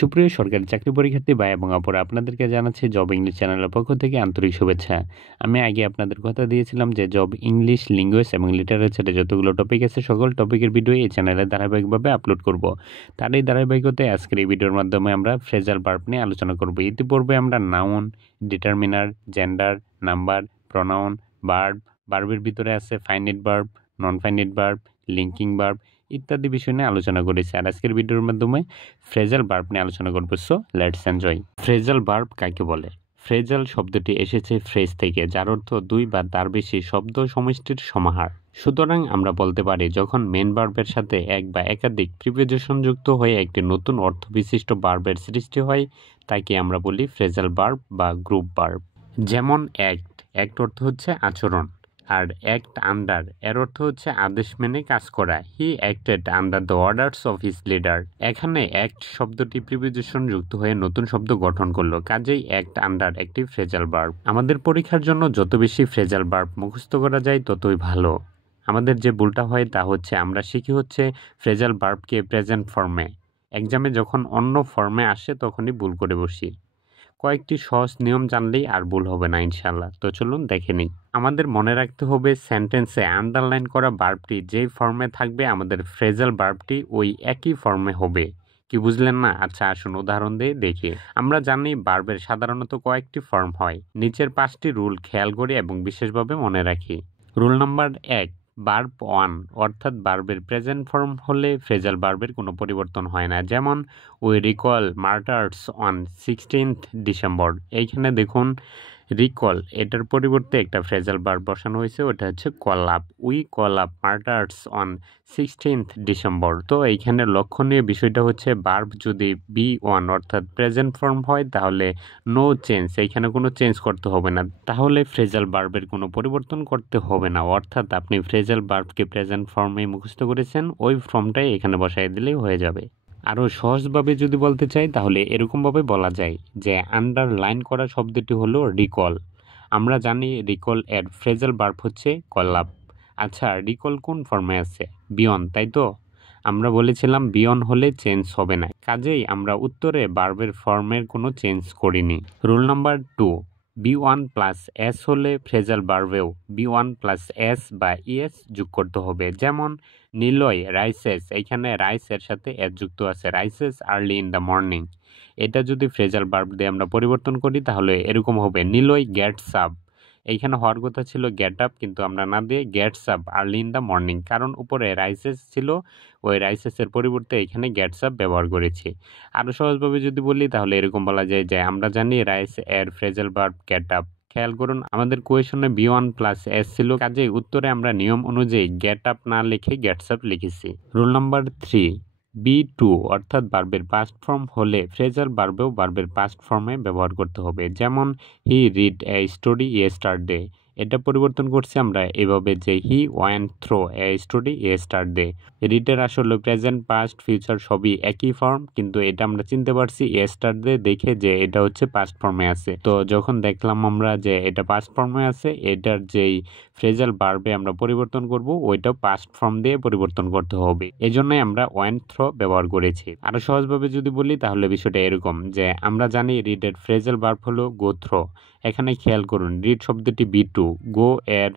সুপ্রিয় সরকারি চাকরি পরীক্ষার্থী ভাই এবং আপুরা, আপনাদেরকে জানাচ্ছি জব ইংলিশ চ্যানেলের পক্ষ থেকে আন্তরিক শুভেচ্ছা। আমি আগে আপনাদের কথা দিয়েছিলাম যে জব ইংলিশ, লিঙ্গুয়েজ এবং লিটারেচারে যতগুলো টপিক আছে সকল টপিকের ভিডিও এই চ্যানেলে ধারাবাহিকভাবে আপলোড করব। তার এই ধারাবাহিকতায় আজকের এই ভিডিওর মাধ্যমে আমরা ফ্রেজাল ভার্ব নিয়ে আলোচনা করব। ইতিপূর্বে আমরা noun, determiner, gender, number, pronoun, verb, ভার্বের ভিতরে আছে finite verb, non finite verb, linking verb ইত্যাদি বিষয় নিয়ে আলোচনা করেছি। আর আজকের ভিডিওর মাধ্যমে ফ্রেজাল ভার্ব নিয়ে আলোচনা করব। So let's enjoy. Phrasal verb কাকে বলে? ফ্রেজাল শব্দটি এসেছে ফ্রেজ থেকে, যার অর্থ দুই বা তার বেশি শব্দ সমষ্টির সমাহার। সুতরাং আমরা বলতে পারি যখন মেন ভার্বের সাথে এক বা একাধিক প্রিপোজিশন যুক্ত হয়ে একটি নতুন অর্থবিশিষ্ট ভার্বের সৃষ্টি হয় তাকে আমরা বলি ফ্রেজাল ভার্ব বা গ্রুপ ভার্ব। যেমন অ্যাক্ট অর্থ হচ্ছে আচরণ, আর অ্যাক্ট আন্ডার এর অর্থ হচ্ছে আদেশ মেনে কাজ করা। হি acted under the orders of his leader. এখানে অ্যাক্ট শব্দটি প্রিপোজিশন যুক্ত হয়ে নতুন শব্দ গঠন করলো, কাজেই অ্যাক্ট আন্ডার একটি ফ্রেজাল ভার্ব। আমাদের পরীক্ষার জন্য যত বেশি ফ্রেজাল ভার্ব মুখস্থ করা যায় ততই ভালো। আমাদের যে ভুলটা হয় তা হচ্ছে আমরা শিখি হচ্ছে ফ্রেজাল ভার্বকে প্রেজেন্ট ফর্মে, এক্সামে যখন অন্য ফর্মে আসে তখনই ভুল করে বসি। কয়েকটি সহজ নিয়ম জানলেই আর ভুল হবে না ইনশাল্লাহ। তো চলুন দেখে নিই। আমাদের মনে রাখতে হবে সেন্টেন্সে আন্ডারলাইন করা ভার্বটি যেই ফর্মে থাকবে আমাদের ফ্রেজাল ভার্বটি ওই একই ফর্মে হবে। কি বুঝলেন না? আচ্ছা আসুন উদাহরণ দিয়ে দেখি। আমরা জানি ভার্বের সাধারণত কয়েকটি ফর্ম হয়। নিচের 5টি রুল খেয়াল করি এবং বিশেষভাবে মনে রাখি। রুল নাম্বার 1, ভার্ব 1 অর্থাৎ ভার্বের প্রেজেন্ট ফর্ম হলে ফ্রেজাল ভার্বের কোনো পরিবর্তন হয় না। যেমন we recall martyrs on 16th December. এইখানে দেখুন রিকল এটার পরিবর্তে একটা ফ্রেজাল ভার্ব বসানো হয়েছে, ওটা হচ্ছে call up. We call up martyrs on 16th December. তো এইখানে লক্ষণীয় বিষয়টা হচ্ছে ভার্ব যদি B1 অর্থাৎ প্রেজেন্ট ফর্ম হয় তাহলে নো চেঞ্জ, এইখানে কোনো চেঞ্জ করতে হবে না, তাহলে ফ্রেজাল ভার্বের কোনো পরিবর্তন করতে হবে না। অর্থাৎ আপনি ফ্রেজাল ভার্বকে প্রেজেন্ট ফর্মে মুখস্থ করেছেন, ওই ফর্মটাই এখানে বসাই দিলেই হয়ে যাবে। আরও সহজভাবে যদি বলতে চাই তাহলে এরকমভাবে বলা যায় যে আন্ডারলাইন করা শব্দটি হলো রিকল। আমরা জানি রিকল এর ফ্রেজাল ভার্ব হচ্ছে কল আপ। আচ্ছা রিকল কোন ফর্মে আছে? বিয়ন, তাই তো? আমরা বলেছিলাম বিয়ন হলে চেঞ্জ হবে না, কাজেই আমরা উত্তরে ভার্বের ফর্মের কোনো চেঞ্জ করিনি। Rule number 2, B1 plus S হলে ফ্রেজাল ভার্বেও B1 প্লাস এস বা ইএস যোগ করতে হবে। যেমন নিলয় রাইসেস, এইখানে রাইসের সাথে এস যুক্ত আছে, rises early in the morning. এটা যদি ফ্রেজাল ভার্ব দিয়ে আমরা পরিবর্তন করি তাহলে এরকম হবে নিলয় গেটস আপ। এইখানে হওয়ার কথা ছিল গেট আপ, কিন্তু আমরা না দিয়ে gets up early in the morning, কারণ উপরে রাইসেস ছিল, ওই রাইসেসের পরিবর্তে এখানে গেটস আপ ব্যবহার করেছি। আরও সহজভাবে যদি বলি তাহলে এরকম বলা যায় যে আমরা জানি রাইস এর ফ্রেজাল ভার্ব গেট আপ। খেয়াল করুন আমাদের কোয়েশনে B1 প্লাস এস ছিল, কাজেই উত্তরে আমরা নিয়ম অনুযায়ী গেট আপ না লিখে গেটস আপ লিখেছি। রুল নাম্বার 3, B2 অর্থাৎ ভার্বের পাস্ট ফর্ম হলে ফ্রেজাল ভার্বেও ভার্বের পাস্ট ফর্মে ব্যবহার করতে হবে। যেমন he read a story yesterday, এটা পরিবর্তন করছি আমরা এভাবে যে he went through a story yesterday. রিডের আসলে প্রেজেন্ট, পাস্ট, ফিউচার সবই একই ফর্ম, কিন্তু এটা আমরা চিনতে পারছি ইয়েস্টারডে দেখে যে এটা হচ্ছে পাস্ট ফর্মে আছে। তো যখন দেখলাম আমরা যে এটা পাস্ট ফর্মে আছে, এটার যেই ফ্রেজাল ভার্বে আমরা পরিবর্তন করব ওইটাও পাস্ট ফর্ম দিয়ে পরিবর্তন করতে হবে, এজন্যই আমরা ওয়েন্ট থ্রো ব্যবহার করেছি। আরো সহজভাবে যদি বলি তাহলে বিষয়টা এরকম যে আমরা জানি রিডের ফ্রেজাল ভার্ব হলো গো থ্রো। এখানে খেয়াল করুন রিড শব্দটি B2, গো এর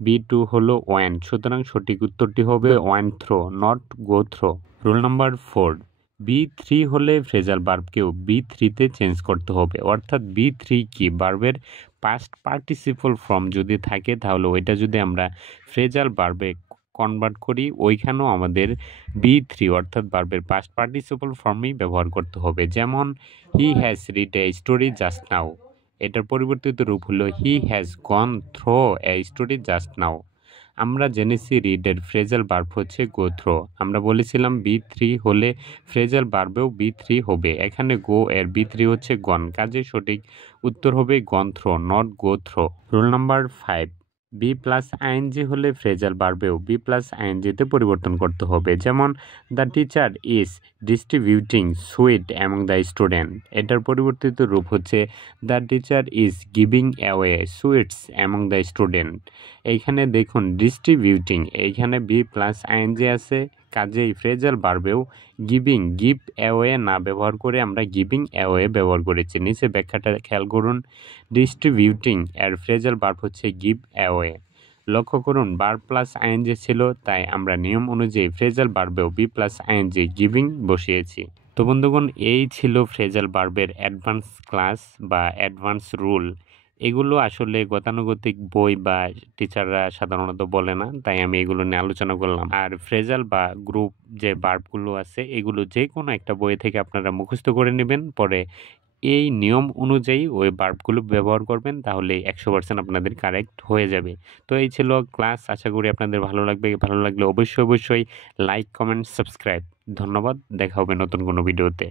B2 হলো ওয়েন্ট, সুতরাং সঠিক উত্তরটি হবে went throw, not go through. Rule number 4, B3 হলে ফ্রেজাল ভার্বকেও B3-তে চেঞ্জ করতে হবে। অর্থাৎ B3 কি? ভার্বের পাস্ট পার্টিসিপল ফর্ম যদি থাকে তাহলে ওইটা যদি আমরা ফ্রেজাল ভার্বে কনভার্ট করি ওইখানেও আমাদের B3 অর্থাৎ ভার্বের পাস্ট পার্টিসিপল ফর্মই ব্যবহার করতে হবে। যেমন he has read a story just now, এটার পরিবর্তিত রূপ হলো he has gone through a story just now. আমরা জেনেছি রিডের ফ্রেজাল ভার্ব হচ্ছে গো থ্রো। আমরা বলেছিলাম B3 হলে ফ্রেজাল ভার্বেও B3 হবে। এখানে গো এর B3 হচ্ছে গন, কাজে সঠিক উত্তর হবে gone through, not go through. Rule number 5, be plus ING হলে ফ্রেজাল ভার্বেও বি প্লাস আইএনজিতে পরিবর্তন করতে হবে। যেমন the teacher is distributing sweet among the student, এটার পরিবর্তিত রূপ হচ্ছে the teacher is giving away sweets among the student. এইখানে দেখুন ডিস্ট্রিবিউটিং, এইখানে বি প্লাস আইএনজি আছে, কাজেই ফ্রেজাল ভার্বেও গিভিং গিভ অ্যাওয়ে না ব্যবহার করে আমরা গিভিং অ্যাওয়ে ব্যবহার করেছি। নিচে ব্যাখ্যাটা খেয়াল করুন। ডিস্ট্রিবিউটিং এর ফ্রেজাল ভার্ব হচ্ছে গিভ অ্যাওয়ে। লক্ষ্য করুন ভার্ব প্লাস আইএনজি ছিল, তাই আমরা নিয়ম অনুযায়ী ফ্রেজাল ভার্বেও বি প্লাস আইএনজি গিভিং বসিয়েছি। তো বন্ধুগণ, এই ছিল ফ্রেজাল ভার্বের অ্যাডভান্স ক্লাস বা অ্যাডভান্স রুল। এগুলো আসলে গতানুগতিক বই বা টিচাররা সাধারণত বলে না, তাই আমি এগুলো নিয়ে আলোচনা করলাম। আর ফ্রেজাল বা গ্রুপ যে ভার্বগুলো আছে এগুলো যে কোনো একটা বই থেকে আপনারা মুখস্থ করে নেবেন, পরে এই নিয়ম অনুযায়ী ওই ভার্বগুলো ব্যবহার করবেন, তাহলে 100% আপনাদের কারেক্ট হয়ে যাবে। তো এই ছিল ক্লাস, আশা করি আপনাদের ভালো লাগবে। ভালো লাগলে অবশ্যই লাইক, কমেন্ট, সাবস্ক্রাইব। ধন্যবাদ, দেখা হবে নতুন কোনো ভিডিওতে।